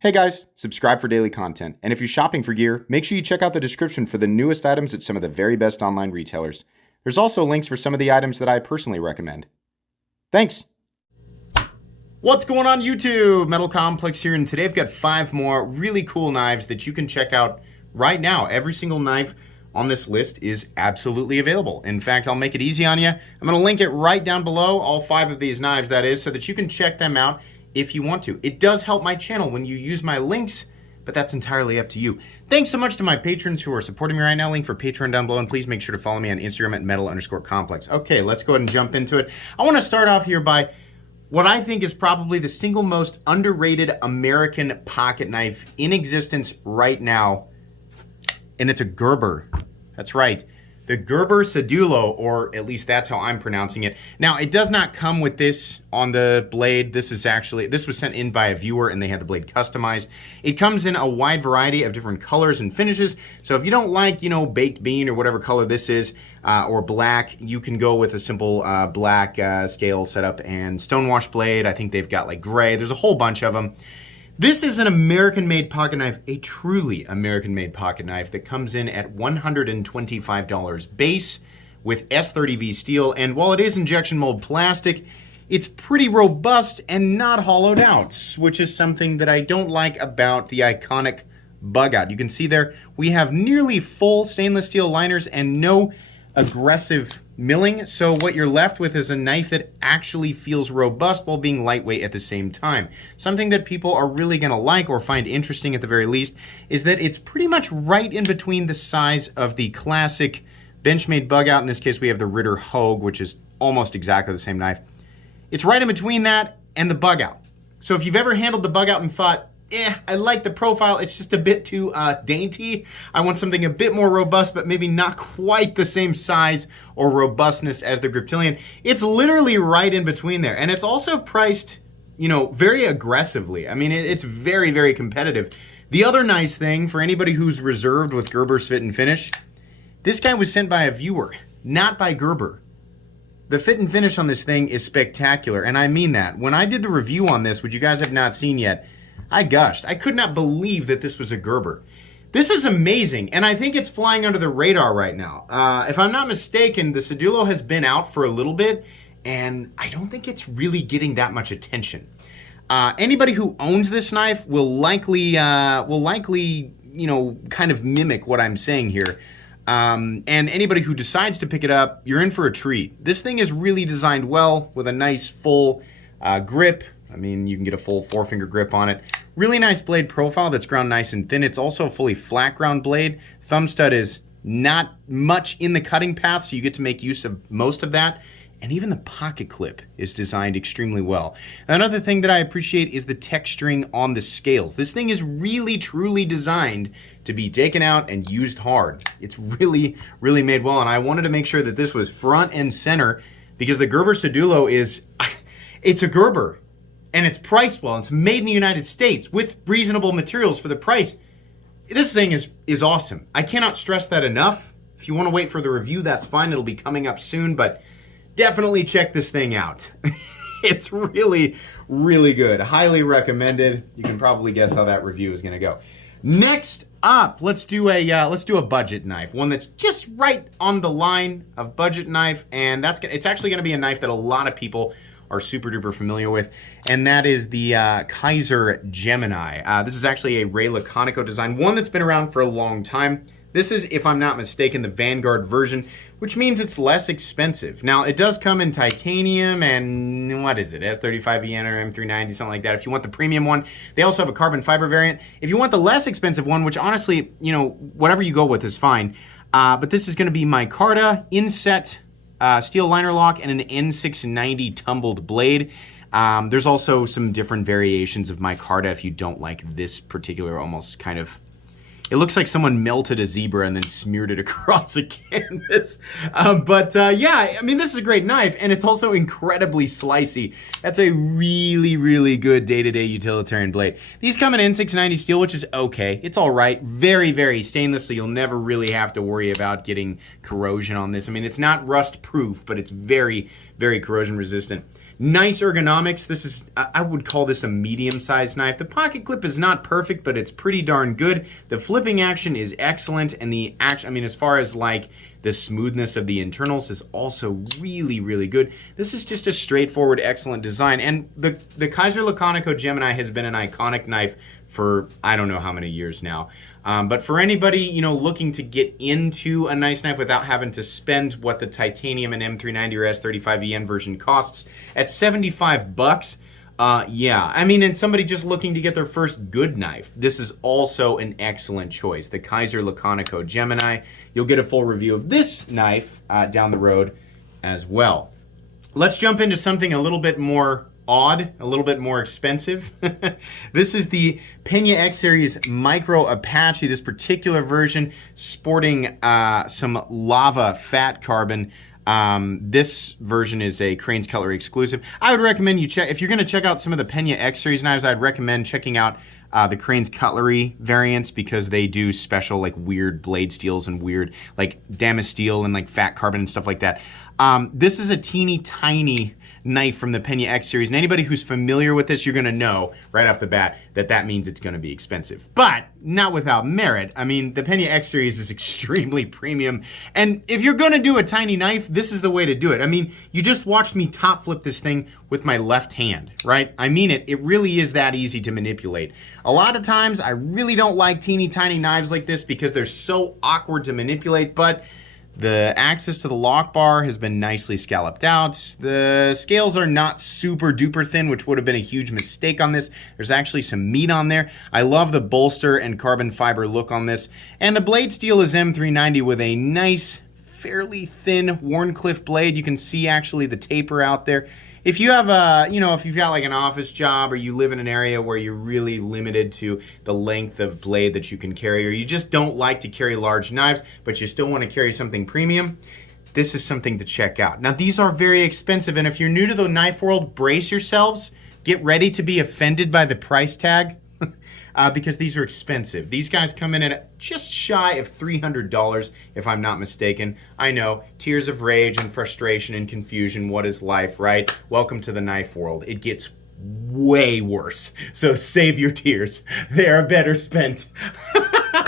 Hey guys, subscribe for daily content. And if you're shopping for gear, make sure you check out the description for the newest items at some of the very best online retailers. There's also links for some of the items that I personally recommend. Thanks! What's going on YouTube? Metal Complex here, and today I've got 5 more really cool knives that you can check out right now. Every single knife on this list is absolutely available. In fact, I'll make it easy on you. I'm going to link it right down below, all 5 of these knives that is, so that you can check them out if you want to. It does help my channel when you use my links, but that's entirely up to you. Thanks so much to my patrons who are supporting me right now. Link for Patreon down below, and please make sure to follow me on Instagram at metal_complex. Okay, let's go ahead and jump into it. I want to start off here by what I think is probably the single most underrated American pocket knife in existence right now, and it's a Gerber. That's right. The Gerbercedullo, or at least that's how I'm pronouncing it. Now, it does not come with this on the blade. This was sent in by a viewer and they had the blade customized. It comes in a wide variety of different colors and finishes. So if you don't like, baked bean or whatever color this is, or black, you can go with a simple black scale setup and stonewash blade. I think they've got like gray. There's a whole bunch of them. This is an American-made pocket knife, a truly American-made pocket knife that comes in at $125 base with S30V steel, and while it is injection mold plastic, it's pretty robust and not hollowed out, which is something that I don't like about the iconic bug out. You can see there, we have nearly full stainless steel liners and no aggressive milling, so what you're left with is a knife that actually feels robust while being lightweight at the same time. Something that people are really going to like or find interesting at the very least is that it's pretty much right in between the size of the classic Benchmade bug out. In this case we have the Ritter Hogue, which is almost exactly the same knife. It's right in between that and the bug out. So if you've ever handled the bug out and thought, I like the profile, it's just a bit too dainty, I want something a bit more robust, but maybe not quite the same size or robustness as the Griptilian, it's literally right in between there. And it's also priced, very aggressively. I mean, it's very, very competitive. The other nice thing for anybody who's reserved with Gerber's fit and finish, this guy was sent by a viewer, not by Gerber. The fit and finish on this thing is spectacular, and I mean that. When I did the review on this, which you guys have not seen yet, I gushed. I could not believe that this was a Gerber. This is amazing, and I think it's flying under the radar right now. If I'm not mistaken, the Cedullo has been out for a little bit, and I don't think it's really getting that much attention. Anybody who owns this knife will likely, kind of mimic what I'm saying here. And anybody who decides to pick it up, you're in for a treat. This thing is really designed well with a nice full grip. I mean, you can get a full 4-finger grip on it. Really nice blade profile that's ground nice and thin. It's also a fully flat ground blade. Thumb stud is not much in the cutting path, so you get to make use of most of that. And even the pocket clip is designed extremely well. Another thing that I appreciate is the texturing on the scales. This thing is really, truly designed to be taken out and used hard. It's really, really made well, and I wanted to make sure that this was front and center because the Gerbercedullo is, it's a Gerber. And it's priced well. It's made in the United States with reasonable materials for the price. This thing is awesome. I cannot stress that enough. If you want to wait for the review, that's fine. It'll be coming up soon, but definitely check this thing out. It's really, really good. Highly recommended. You can probably guess how that review is going to go. Next up, let's do a budget knife. One that's just right on the line of budget knife, and it's actually going to be a knife that a lot of people are super duper familiar with, and that is the KAISER Gemini. This is actually a Ray Laconico design, one that's been around for a long time. This is, if I'm not mistaken, the Vanguard version, which means it's less expensive. Now, it does come in titanium and, what is it, S35VN or M390, something like that. If you want the premium one, they also have a carbon fiber variant. If you want the less expensive one, which honestly, whatever you go with is fine, but this is gonna be micarta inset steel liner lock and an N690 tumbled blade. There's also some different variations of micarta if you don't like this particular almost kind of, it looks like someone melted a zebra and then smeared it across a canvas. Yeah, I mean, this is a great knife, and it's also incredibly slicey. That's a really, really good day-to-day utilitarian blade. These come in N690 steel, which is okay. It's all right. Very, very stainless, so you'll never really have to worry about getting corrosion on this. I mean, it's not rust-proof, but it's very, very corrosion-resistant. Nice ergonomics. This is, I would call this a medium-sized knife. The pocket clip is not perfect, but it's pretty darn good. The flipping action is excellent, and the action, I mean, as far as like the smoothness of the internals is also really, really good. This is just a straightforward, excellent design. And the KAISER Gemini has been an iconic knife for I don't know how many years now. But for anybody, you know, looking to get into a nice knife without having to spend what the titanium and M390 or S35EN version costs at 75 bucks, yeah, I mean, and somebody just looking to get their first good knife, this is also an excellent choice. The KAISER Gemini. You'll get a full review of this knife down the road as well. Let's jump into something a little bit more odd, a little bit more expensive. This is the PENA X Series Micro Apache, this particular version sporting some lava fat carbon. This version is a Crane's Cutlery exclusive. I would recommend you check, if you're gonna check out some of the PENA X Series knives, I'd recommend checking out the Crane's Cutlery variants, because they do special like weird blade steels and weird like damascene steel and like fat carbon and stuff like that. This is a teeny tiny knife from the PENA X Series, and anybody who's familiar with this, you're gonna know right off the bat that that means it's gonna be expensive, but not without merit. I mean, the PENA X Series is extremely premium, and if you're gonna do a tiny knife, this is the way to do it. I mean, you just watched me top flip this thing with my left hand, right? I mean it, it really is that easy to manipulate. A lot of times, I really don't like teeny tiny knives like this because they're so awkward to manipulate, but the access to the lock bar has been nicely scalloped out. The scales are not super duper thin, which would have been a huge mistake on this. There's actually some meat on there. I love the bolster and carbon fiber look on this. And the blade steel is M390 with a nice, fairly thin Wharncliffe blade. You can see actually the taper out there. If you have a, you know, if you've got like an office job, or you live in an area where you're really limited to the length of blade that you can carry, or you just don't like to carry large knives, but you still want to carry something premium, this is something to check out. Now, these are very expensive, and if you're new to the knife world, brace yourselves. Get ready to be offended by the price tag. Because these are expensive. These guys come in at just shy of $300, if I'm not mistaken. I know, tears of rage and frustration and confusion. What is life, right? Welcome to the knife world. It gets way worse. So save your tears. They are better spent.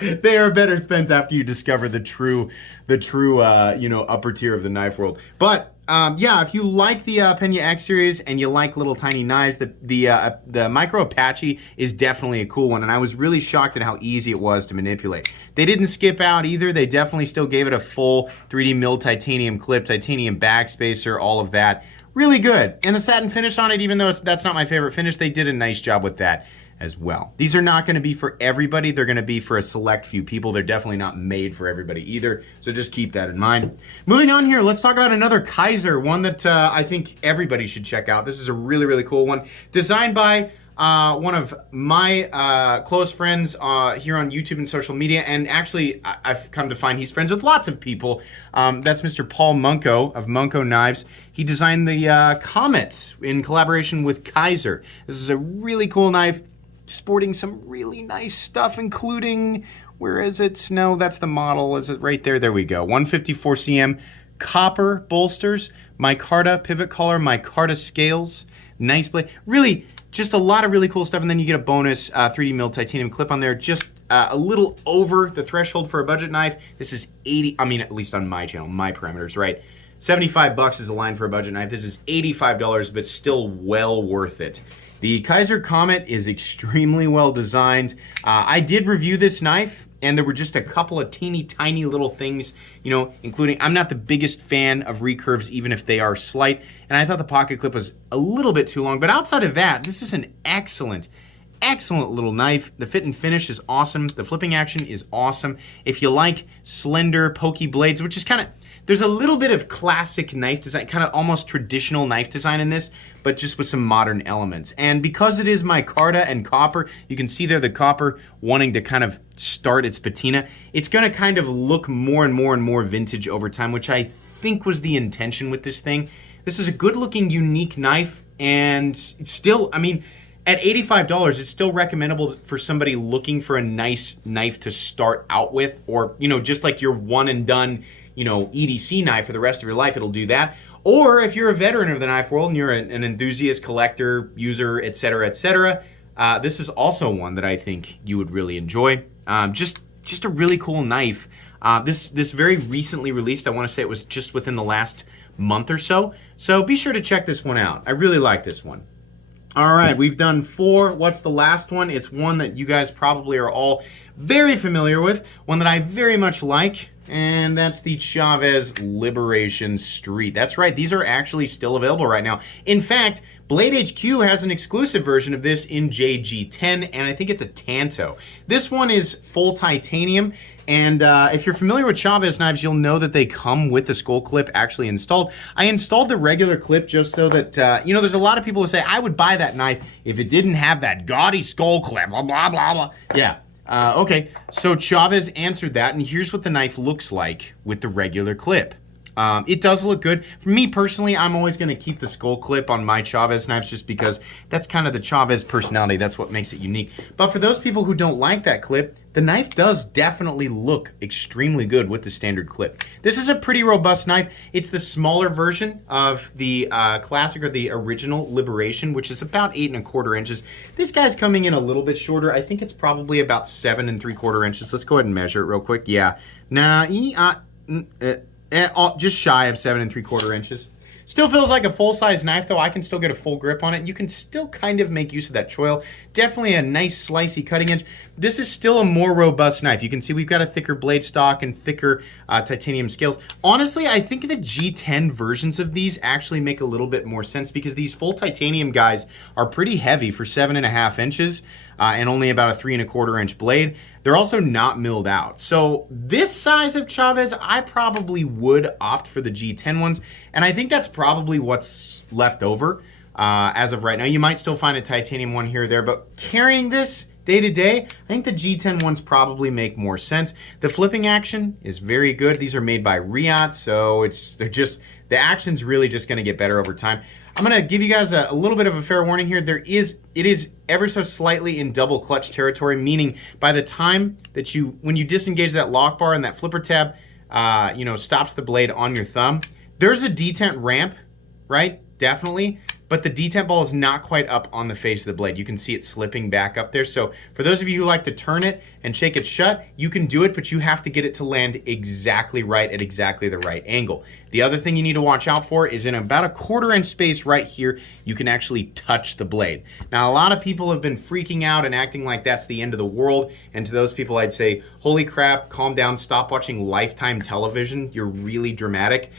They are better spent after you discover the true, you know, upper tier of the knife world. But yeah, if you like the PENA X Series and you like little tiny knives, the Micro Apache is definitely a cool one, and I was really shocked at how easy it was to manipulate. They didn't skip out either. They definitely still gave it a full 3D milled titanium clip, titanium backspacer, all of that. Really good. And the satin finish on it, even though that's not my favorite finish, they did a nice job with that as well. These are not going to be for everybody. They're going to be for a select few people. They're definitely not made for everybody either, so just keep that in mind. Moving on here, let's talk about another KAISER, one that I think everybody should check out. This is a really, really cool one. Designed by one of my close friends here on YouTube and social media, and actually I've come to find he's friends with lots of people. That's Mr. Paul Munko of Munko Knives. He designed the Comet in collaboration with KAISER. This is a really cool knife, sporting some really nice stuff, including, where is it? No, that's the model. Is it right there? There we go. 154 cm copper bolsters, micarta pivot collar, micarta scales, nice blade. Really, just a lot of really cool stuff. And then you get a bonus 3D milled titanium clip on there, just a little over the threshold for a budget knife. This is 80, I mean, at least on my channel, my parameters, right? 75 bucks is the line for a budget knife. This is $85, but still well worth it. The KAISER Comet is extremely well designed. I did review this knife, and there were just a couple of teeny tiny little things, you know, including, I'm not the biggest fan of recurves, even if they are slight, and I thought the pocket clip was a little bit too long, but outside of that, this is an excellent little knife. The fit and finish is awesome. The flipping action is awesome. If you like slender, pokey blades, which is kind of, there's a little bit of classic knife design, kind of almost traditional knife design in this, but just with some modern elements. And because it is micarta and copper, you can see there the copper wanting to kind of start its patina. It's gonna kind of look more and more and more vintage over time, which I think was the intention with this thing. This is a good looking, unique knife, and still, I mean, at $85, it's still recommendable for somebody looking for a nice knife to start out with, or, you know, just like your one and done, you know, EDC knife for the rest of your life, it'll do that. Or if you're a veteran of the knife world and you're an enthusiast, collector, user, etc., this is also one that I think you would really enjoy. Just a really cool knife. This very recently released. I want to say it was just within the last month or so. So be sure to check this one out. I really like this one. All right, we've done 4. What's the last one? It's one that you guys probably are all very familiar with, one that I very much like, and that's the Chavez Liberation Street. That's right, these are actually still available right now. In fact, Blade HQ has an exclusive version of this in JG10, and I think it's a Tanto. This one is full titanium, and if you're familiar with Chavez knives, you'll know that they come with the skull clip actually installed. I installed the regular clip just so that, you know, there's a lot of people who say, I would buy that knife if it didn't have that gaudy skull clip, blah, blah, blah, blah. Yeah, okay, so Chavez answered that, and here's what the knife looks like with the regular clip. It does look good. For me personally, I'm always going to keep the skull clip on my Chavez knives just because that's kind of the Chavez personality. That's what makes it unique. But for those people who don't like that clip, the knife does definitely look extremely good with the standard clip. This is a pretty robust knife. It's the smaller version of the classic or the original Liberation, which is about 8 1/4 inches. This guy's coming in a little bit shorter. I think it's probably about 7 3/4 inches. Let's go ahead and measure it real quick. Yeah. Just shy of 7 3/4 inches. Still feels like a full-size knife, though. I can still get a full grip on it. You can still kind of make use of that choil. Definitely a nice slicey cutting edge. This is still a more robust knife. You can see we've got a thicker blade stock and thicker titanium scales. Honestly, I think the G10 versions of these actually make a little bit more sense because these full titanium guys are pretty heavy for 7 1/2 inches and only about a 3 1/4 inch blade. They're also not milled out. So this size of Chavez, I probably would opt for the G10 ones. And I think that's probably what's left over as of right now. You might still find a titanium one here or there, but carrying this day to day, I think the G10 ones probably make more sense. The flipping action is very good. These are made by Riot, so the action's really just gonna get better over time. I'm gonna give you guys a little bit of a fair warning here. It is ever so slightly in double clutch territory, meaning by the time that when you disengage that lock bar and that flipper tab, stops the blade on your thumb, there's a detent ramp, right? Definitely. But the detent ball is not quite up on the face of the blade. You can see it slipping back up there. So for those of you who like to turn it and shake it shut, you can do it, but you have to get it to land exactly right at exactly the right angle. The other thing you need to watch out for is in about a 1/4 inch space right here, you can actually touch the blade. Now, a lot of people have been freaking out and acting like that's the end of the world. And to those people, I'd say, holy crap, calm down, stop watching Lifetime television. You're really dramatic.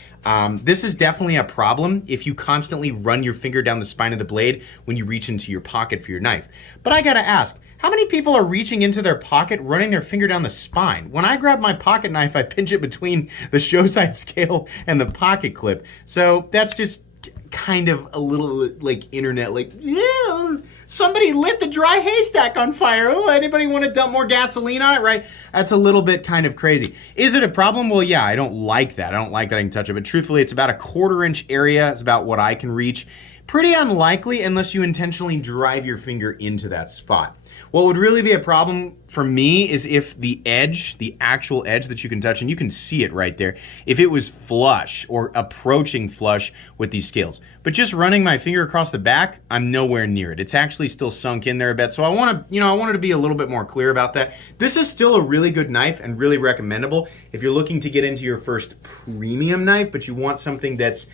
This is definitely a problem if you constantly run your finger down the spine of the blade when you reach into your pocket for your knife. But I gotta ask, how many people are reaching into their pocket, running their finger down the spine? When I grab my pocket knife, I pinch it between the show side scale and the pocket clip. So that's just kind of a little like internet, like, yeah, somebody lit the dry haystack on fire. Oh, anybody want to dump more gasoline on it, right? That's a little bit kind of crazy. Is it a problem? Well, yeah, I don't like that. I don't like that I can touch it, but truthfully, it's about a 1/4 inch area. It's about what I can reach. Pretty unlikely unless you intentionally drive your finger into that spot. What would really be a problem for me is if the edge, the actual edge that you can touch, and you can see it right there, if it was flush or approaching flush with these scales. But just running my finger across the back, I'm nowhere near it. It's actually still sunk in there a bit. So I wanted to be a little bit more clear about that. This is still a really good knife and really recommendable if you're looking to get into your first premium knife, but you want something that's,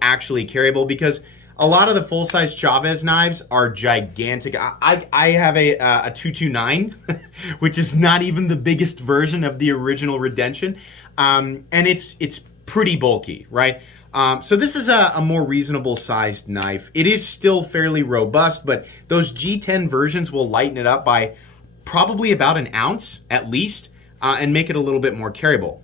actually carryable, because a lot of the full-size Chavez knives are gigantic. I have a 229, which is not even the biggest version of the original Redemption, and it's pretty bulky, right? So this is a more reasonable sized knife. It is still fairly robust, but those G10 versions will lighten it up by probably about an ounce at least, and make it a little bit more carryable.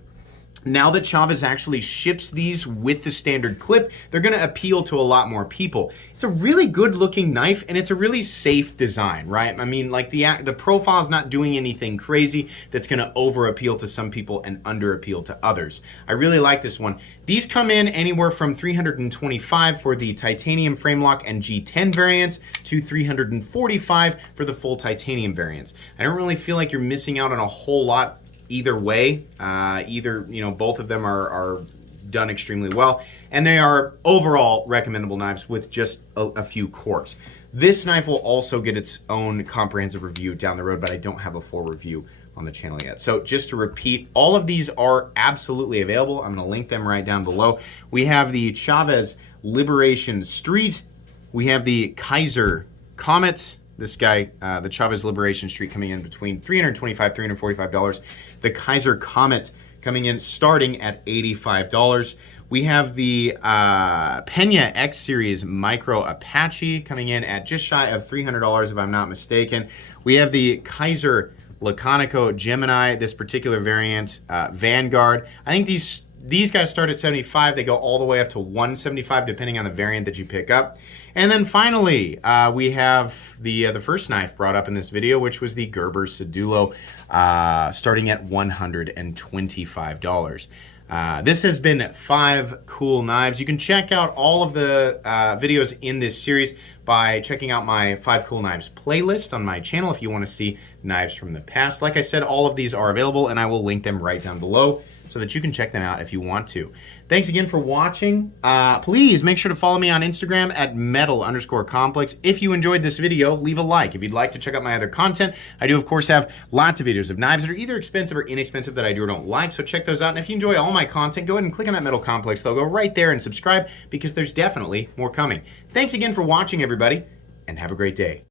Now that Chavez actually ships these with the standard clip, they're going to appeal to a lot more people. It's a really good looking knife, and it's a really safe design, right? I mean, like the profile is not doing anything crazy that's going to over appeal to some people and under appeal to others. I really like this one. These come in anywhere from $325 for the titanium frame lock and G10 variants to $345 for the full titanium variants. I don't really feel like you're missing out on a whole lot either way. Both of them are done extremely well. and they are overall recommendable knives with just a few quirks. This knife will also get its own comprehensive review down the road, but I don't have a full review on the channel yet. So just to repeat, all of these are absolutely available. I'm gonna link them right down below. We have the Chavez Liberation Street. We have the KAISER Comet. This guy, the Chavez Liberation Street, coming in between $325, $345. The KAISER Comet coming in starting at $85. We have the PENA X Series Micro Apache coming in at just shy of $300 if I'm not mistaken. We have the Kizer Gemini, this particular variant, Vanguard. I think these guys start at $75. They go all the way up to $175 depending on the variant that you pick up. And then finally, we have the first knife brought up in this video, which was the Gerbercedullo, starting at $125. This has been 5 cool knives. You can check out all of the videos in this series by checking out my 5 cool knives playlist on my channel if you want to see knives from the past. Like I said, all of these are available, and I will link them right down below so that you can check them out if you want to. Thanks again for watching. Please make sure to follow me on Instagram at metal_complex. If you enjoyed this video, leave a like. If you'd like to check out my other content, I do of course have lots of videos of knives that are either expensive or inexpensive that I do or don't like, so check those out. And if you enjoy all my content, go ahead and click on that Metal Complex logo right there and subscribe, because there's definitely more coming. Thanks again for watching, everybody, and have a great day.